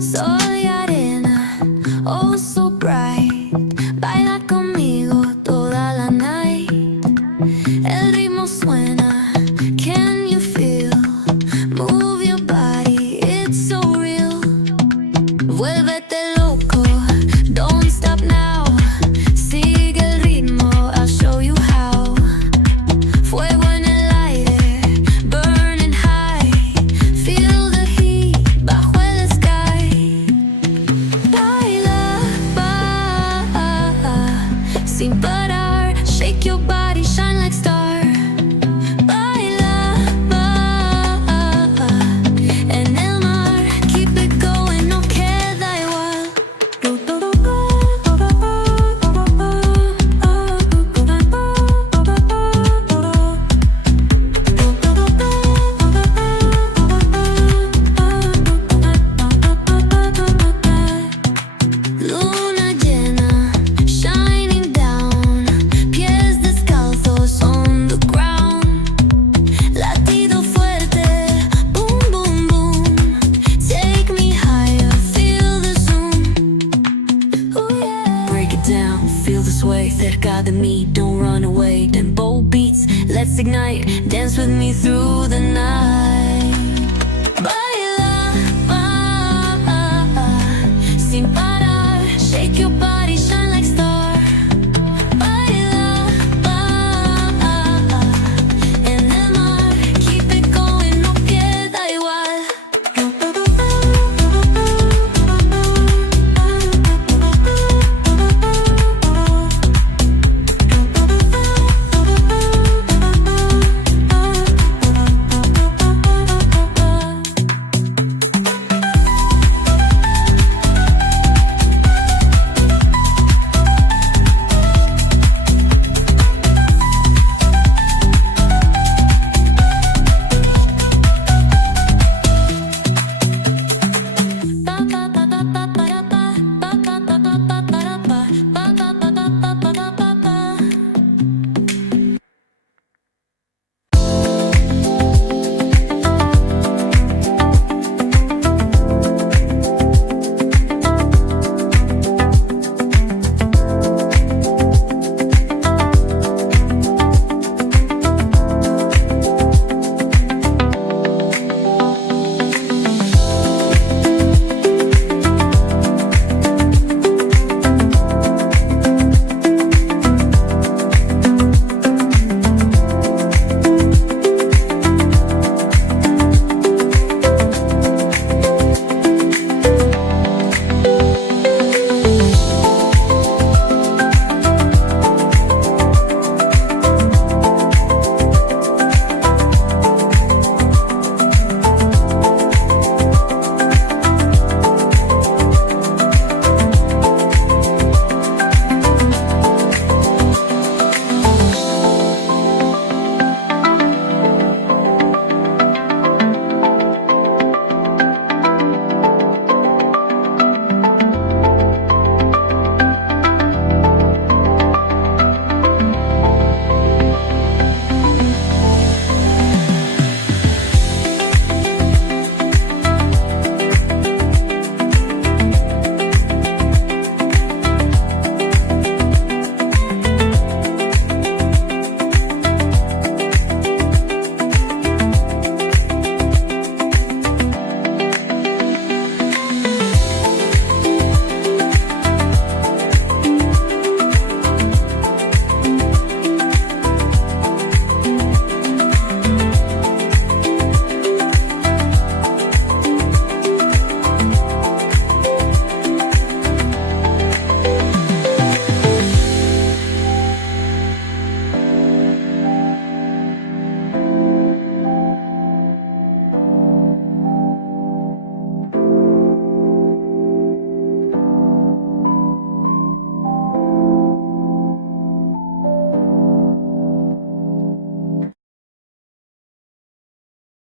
Soy arena, oh so bright. Baila conmigo toda la night. El ritmo suena, can you feel? Move your body, it's so real. Vuélvete loco, don't stop now. Sigue el ritmo, I'll show you how. Fuego en el aire, burning high. Feel the heat bajo el sky. Baila, sin parar. Shake your body, shine like star. Baila, en el mar. Keep it going, no queda igual. Luna llena, shining down. Pies descalzos on the ground. Latido fuerte, boom, boom, boom. Take me higher, feel the zoom. Ooh, yeah. Break it down, feel the sway. Cerca de mí, don't run away. Tempo beats, let's ignite. Dance with me through the night.